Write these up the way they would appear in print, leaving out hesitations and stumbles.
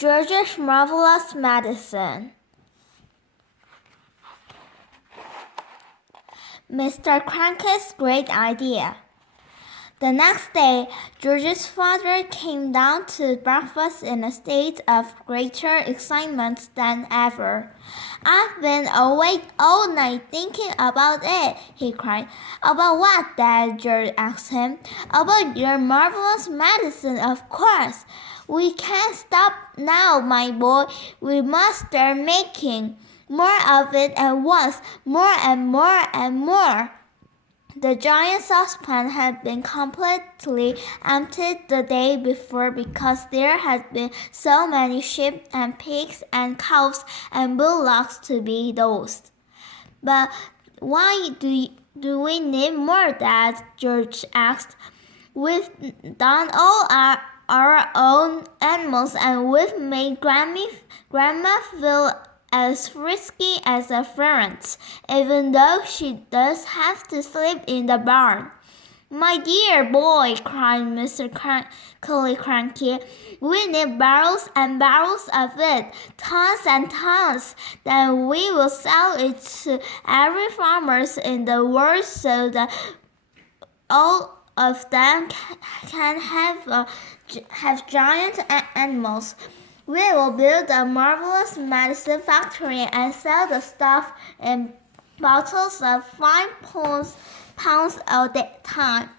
George's Marvellous Medicine. Mr. Kranky's Great Idea. The next day, George's father came down to breakfast in a state of greater excitement than ever. "I've been awake all night thinking about it," he cried. "About what, Dad?" George asked him. "About your marvelous medicine, of course. We can't stop now, my boy. We must start making more of it at once, more and more and more." The giant saucepan had been completely emptied the day before because there had been so many sheep and pigs and cows and bullocks to be dosed. "But why do we need more, Dad?" George asked. "We've done all our own animals, and we've made Grandma feel as frisky as a ferret, even though she does have to sleep in the barn." "My dear boy," cried Mr. Kranky, "we need barrels and barrels of it, tons and tons. Then we will sell it to every farmer in the world so that all of them can have giant animals. We will build a marvelous medicine factory and sell the stuff in bottles of 5 pounds a time.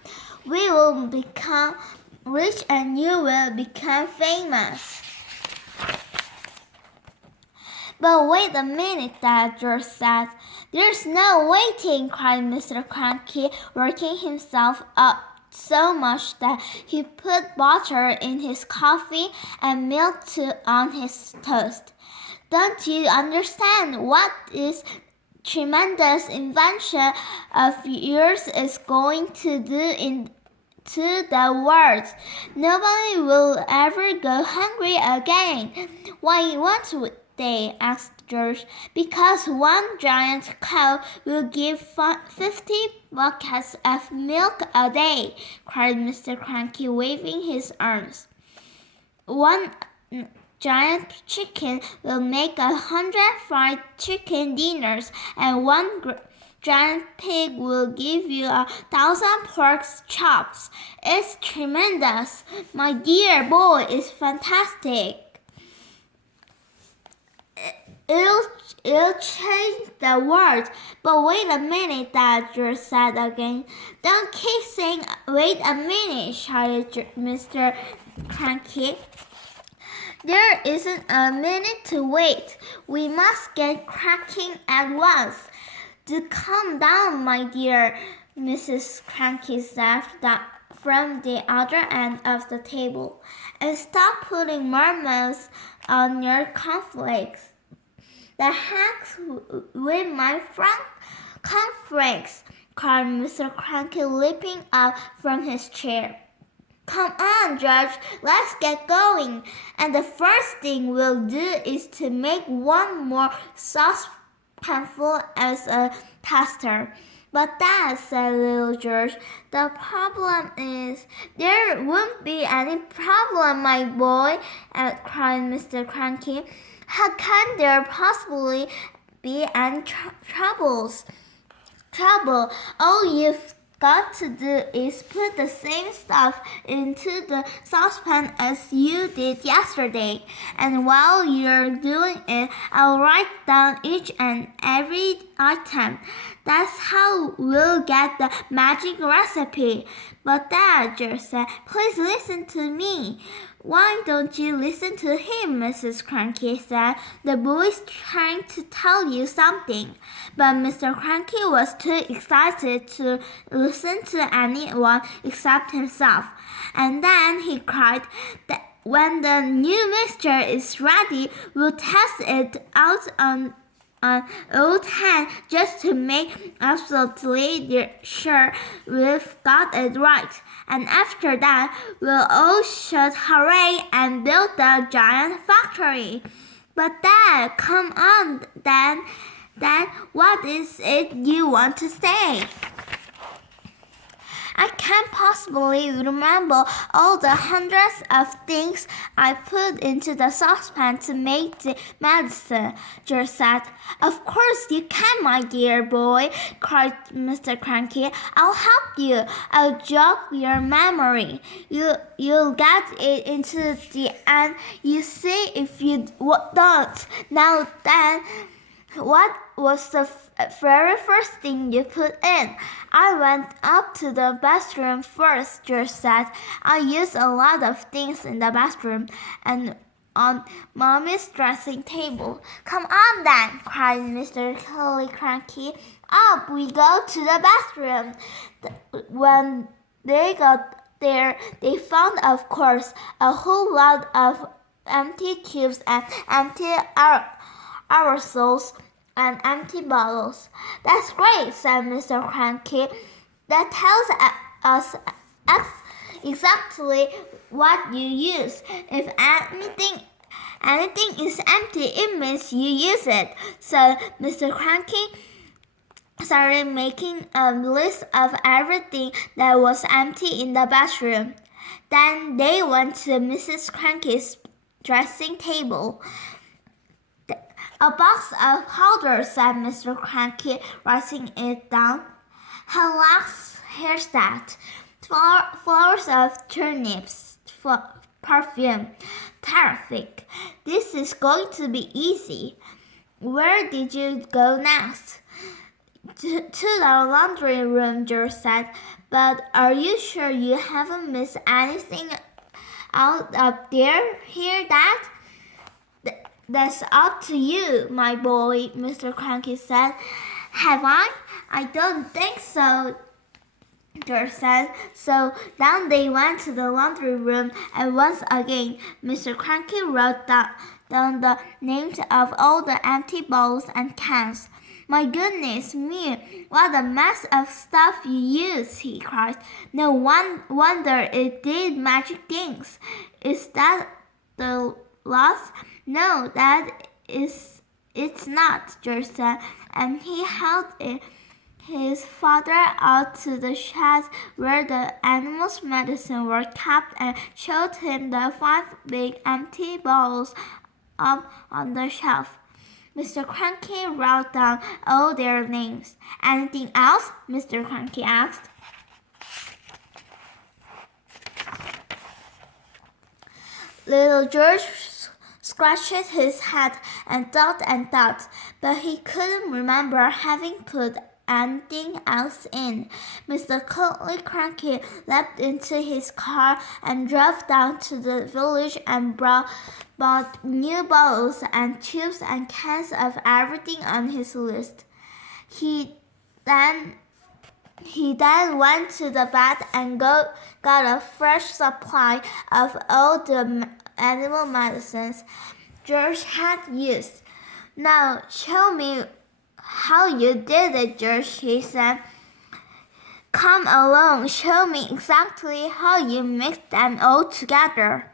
We will become rich and you will become famous." "But wait a minute, Dad," George said. "There's no waiting," cried Mr. Kranky, working himself up so much that he put butter in his coffee and milk on his toast. "Don't you understand what this tremendous invention of yours is going to do to the world? Nobody will ever go hungry again." "Why won't they?" asked George. "Because one giant cow will give 50 buckets of milk a day," cried Mr. Kranky, waving his arms. "One giant chicken will make 100 fried chicken dinners, and one giant pig will give you 1,000 pork chops. It's tremendous. My dear boy, it's fantastic. It'll change the world." "But wait a minute," Dad, George said again. "Don't keep saying wait a minute," shouted Mr. Kranky. "There isn't a minute to wait. We must get cracking at once." "Do calm down, my dear," Mrs. Kranky said from the other end of the table, "and stop putting marmalade on your cornflakes." "The heck with my cornflakes," cried Mr. Kranky, leaping up from his chair. "Come on, George, let's get going. And the first thing we'll do is to make one more saucepanful as a tester." "But Dad," said little George, "the problem is—" "There won't be any problem, my boy," cried Mr. Kranky. "How can there possibly be any trouble? All you've got to do is put the same stuff into the saucepan as you did yesterday. And while you're doing it, I'll write down each and every item. That's how we'll get the magic recipe." "But Dad," George said, "please listen to me." "Why don't you listen to him?" Mrs. Kranky said. "The boy's trying to tell you something." But Mr. Kranky was too excited to listen to anyone except himself. And then he cried, "When the new mixture is ready, we'll test it out on an old hen just to make absolutely sure we've got it right. And after that, we'll all shout hooray and build the giant factory." "But Dad, come on, Dad, what is it you want to say?" I can't possibly remember all the hundreds of things I put into the saucepan to make the medicine, George said. Of course you can, my dear boy, cried Mr. Kranky. I'll help you. I'll jog your memory. You'll get it into the end. You see if you don't. Now then, what was the very first thing you put in? I went up to the bathroom first, George said. I used a lot of things in the bathroom and on Mommy's dressing table. Come on then, cried Mr. Kranky. Up we go to the bathroom. When they got there, they found, of course, a whole lot of empty tubes and empty aerosols and empty bottles. That's great, said Mr. Kranky. That tells us exactly what you use. If anything is empty, it means you use it. So Mr. Kranky started making a list of everything that was empty in the bathroom. Then they went to Mrs. Kranky's dressing table. A box of powder, said Mr. Kranky, writing it down. Here's that. Flowers of turnips, perfume. Terrific. This is going to be easy. Where did you go next? To the laundry room, George said. But are you sure you haven't missed anything out up there? Hear that? That's up to you, my boy, Mr. Kranky said. Have I? I don't think so, George said. So down they went to the laundry room, and once again, Mr. Kranky wrote down the names of all the empty bottles and cans. My goodness me, what a mess of stuff you used, he cried. No wonder it did magic things. Is that the last? No, it's not, George said, and he held his father out to the shed where the animals' medicine were kept and showed him the 5 big empty bottles up on the shelf. Mr. Kranky wrote down all their names. Anything else? Mr. Kranky asked. Little George scratched his head and thought, but he couldn't remember having put anything else in. Mr. Kranky leapt into his car and drove down to the village and bought new bottles and tubes and cans of everything on his list. He then went to the vet and got a fresh supply of all the animal medicines George had used. Now show me how you did it, George, he said. Come along, show me exactly how you mixed them all together.